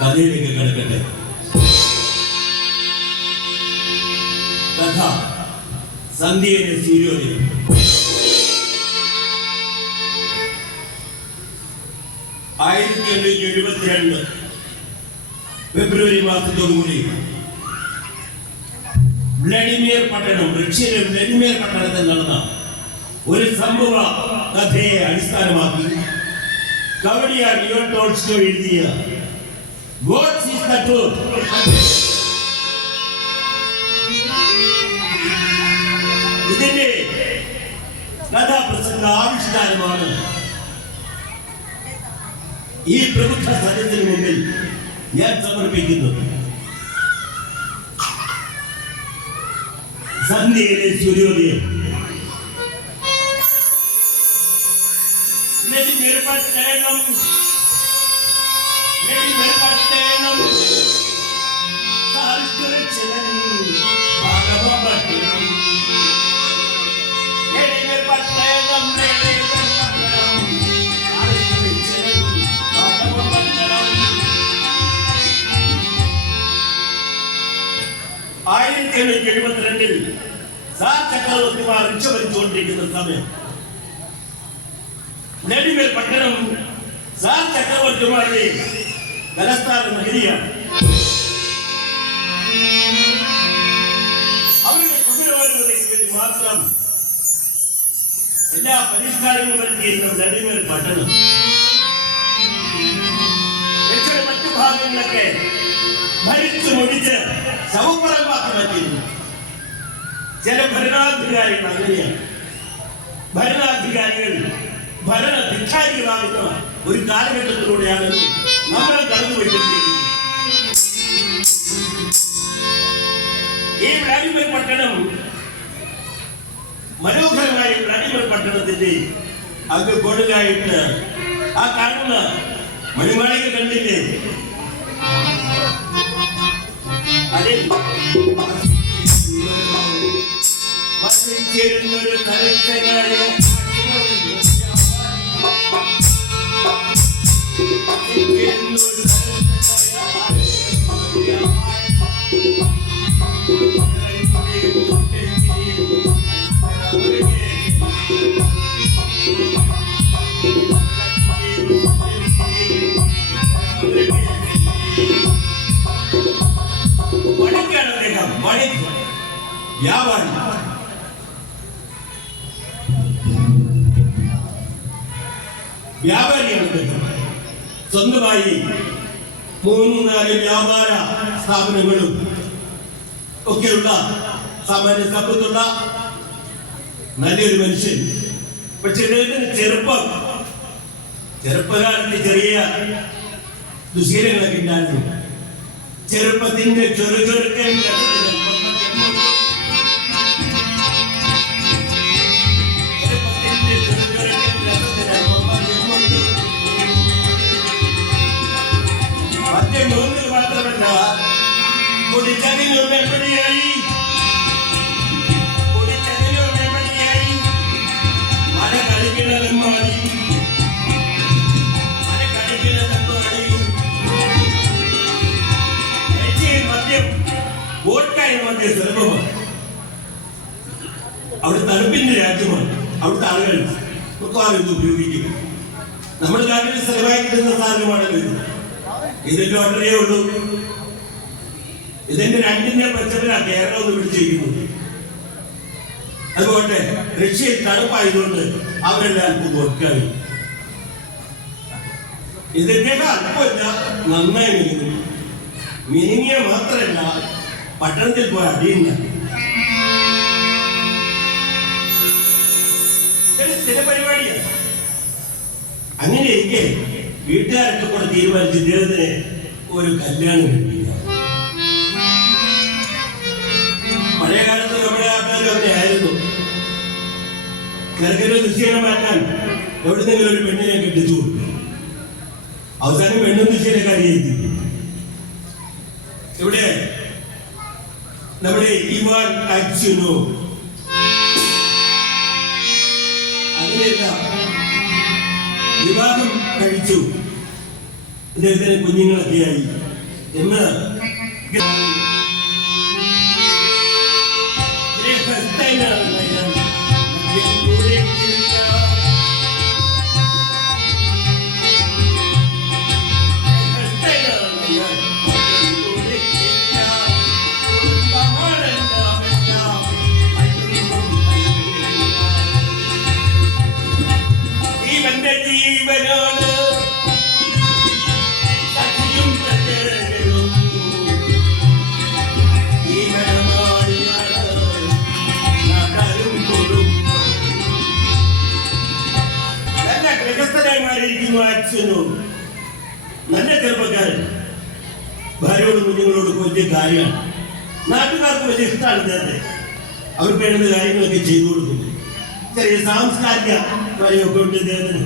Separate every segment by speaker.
Speaker 1: കഥയിലേക്ക് കിടക്കട്ടെ. കഥ സന്ധ്യയുടെ സൂര്യോദയം. ആയിരത്തി എണ്ണൂറ്റി എഴുപത്തിരണ്ട് ഫെബ്രുവരി മാസത്തോടുകൂടി വ്ളാഡിമിയർ പട്ടണം റഷ്യയിലെ വ്ളാഡിമിയർ പട്ടണത്തിൽ നടന്ന ഒരു സംഭവ കഥയെ അടിസ്ഥാനമാക്കി കവടിയ ലിയോൺ ടോൾസ്റ്റോ എഴുതിയ വാട്ട്സ് ഈസ് ദ ട്രൂത്ത് ഇതിന്റെ കഥാപ്രസംഗ ആവിഷ്കാരമാണ് ഈ പ്രമുഖ സദസ്സിന് മുമ്പിൽ ഞാൻ സമർപ്പിക്കുന്നത് സന്ധ്യയിലെ സൂര്യോദയം നെടുമെരുപട്ടണം നെടുമെരുപട്ടണം സാൽക്കുറിച്ചവൻ ഭാഗവപട്ടണം ആയിരത്തി എണ്ണൂറ്റി എഴുപത്തിരണ്ടിൽ സാർ ചക്രവർത്തിമാർ റിക്ഷ ഭരിച്ചുകൊണ്ടിരിക്കുന്ന സമയം. നെടുമേൽ പട്ടണം സാർ ചക്രവർത്തിമാരുടെ തലസ്ഥാന നഗരിയാണ് അവരുടെ കുതിരവാനുമതിക്ക് വേണ്ടി മാത്രം എല്ലാ പരിഷ്കാരങ്ങളും വരുത്തിയിരുന്ന നെടുമേൽ പട്ടണം. മറ്റു ഭാഗങ്ങളൊക്കെ ഭരിച്ചു മുടിച്ച് മാറ്റിയിരുന്നു ചില ഭരണാധികാരികൾ അങ്ങനെയാണ് ഭരണാധികാരികൾ ഭരണ ധിക്കാരികളാകുന്ന ഒരു കാലഘട്ടത്തിലൂടെയാണ് നമ്മൾ കടന്നുപോയിക്കൊണ്ടിരിക്കുന്നത്. ഈ വ്ളാഡിമിർ പട്ടണം മനോഹരമായ വ്ളാഡിമിർ പട്ടണത്തിന്റെ അങ്ങ് കൊടുകായിട്ട് ആ കാണുന്ന മണിമാളിക കണ്ടില്ലേ? അതിൽ വസിച്ചിരുന്നൊരു കരുത്തനായ വസിച്ചിരുന്നൊരു വണിക്കാണ് വ്യാപാരിയാണ് അദ്ദേഹം സ്വന്തമായി മൂന്ന് നാല് വ്യാപാര സ്ഥാപനങ്ങളും ഒക്കെയുള്ള സാമാന്യ സമ്പത്തുള്ള നല്ലൊരു മനുഷ്യൻ. പക്ഷെ ഇദ്ദേഹത്തിന് ചെറുപ്പം ചെറുപ്പകാലത്ത് ചെറിയ ദുശീലങ്ങളൊക്കെ ഉണ്ടായിരുന്നു. ചെറുപ്പത്തിന്റെ ചെറു വോട്ട്കായും സുലഭമാണ് അവിടെ തണുപ്പിന്റെ രാജ്യമാണ് അവിടുത്തെ ആളുകൾ മിക്കവാറും ഇത് ഉപയോഗിക്കും നമ്മുടെ നാട്ടിൽ സ്ഥിരമായി കിട്ടുന്ന സാധനമാണല്ലോ ഇത്. ഇതിന്റെ ലോട്ടറിയേ ഉള്ളൂ. ഇതിന്റെ രണ്ടിന്റെ പച്ചപ്പിനാ കേരളം ഒന്ന് വിളിച്ചിരിക്കുന്നു അതുകൊണ്ട് റഷ്യയിൽ തണുപ്പായതുകൊണ്ട് അവരെല്ലാം അല്പം കൊടുക്കാറ് ഇതിന്റെ അല്പമല്ല നന്നായി മിനിങ്ങും മിനിങ്ങിയ മാത്രമല്ല പട്ടണത്തിൽ പോയ അടിയുന്ന സ്ഥിര പരിപാടിയാണ് അങ്ങനെ ഇരിക്കെ വീട്ടുകാരൊക്കെ കൂടെ തീരുമാനിച്ച് ഇദ്ദേഹത്തിന് ഒരു കല്യാണം കഴിപ്പിക്കാം പഴയ കാലത്ത് നമ്മുടെ ആൾക്കാർ അങ്ങനെ ആയിരുന്നു. ചെറുക്കനെ നിശ്ചയം മാറ്റാൻ എവിടുന്നെങ്കിലും ഒരു പെണ്ണിനെ കെട്ടിച്ചു കൊടുത്തു. അവസാനം പെണ്ണും നിശ്ചയക്കാരിയെത്തി നമ്മുടെ you know. അതിനെല്ലാം വിവാഹം കഴിച്ചു ഇദ്ദേഹത്തിന് കുഞ്ഞുങ്ങളൊക്കെയായി എന്ന്. ഗൃഹസ്ഥനാണ് അച്ഛനും നല്ല ചെറുപ്പക്കാരൻ ഭാര്യയോടും കുഞ്ഞുങ്ങളോടും വലിയ കാര്യമാണ്. നാട്ടുകാർക്ക് വലിയ ഇഷ്ടമാണ് ഇദ്ദേഹത്തെ. അവർ വേണ്ടുന്ന കാര്യങ്ങളൊക്കെ ചെയ്തു കൊടുക്കുന്നു. ചെറിയ സാംസ്കാരിക കാര്യമൊക്കെ ഉണ്ട് ഇദ്ദേഹത്തിന്.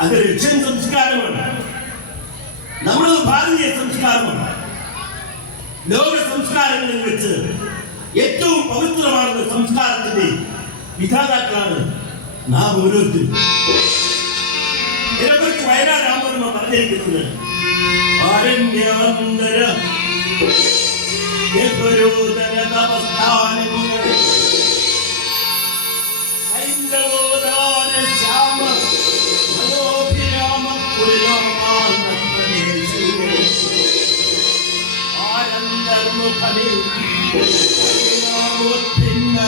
Speaker 1: അത് ലക്ഷ്യൻ സംസ്കാരമാണ്. നമ്മുടെ ഭാരതീയ സംസ്കാരമാണ്. ലോക സംസ്കാരങ്ങളിൽ വെച്ച് ഏറ്റവും പവിത്രമാകുന്ന സംസ്കാരത്തിന്റെ വിധാതാക്കളാണ് നാം ഓരോരുത്തരും. ഇതിനെക്കുറിച്ച് വയനാട് രാമവർമ്മ പറഞ്ഞിരിക്കുന്നത്. ആനന്ദമുഖമേ പരിണാമോത്ഭിന്ന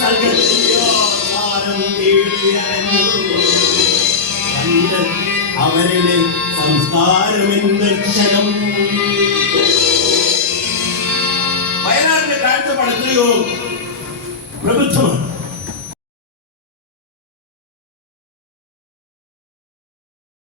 Speaker 1: സർഗത്തിയാധാരം തേടിയറിഞ്ഞു കണ്ട് അവരുടെ സംസ്കാരമെന്ന ക്ഷണം? വയനാടിന്റെ കാഴ്ചപ്പാട് എത്രയോ പ്രബുദ്ധമാണ്.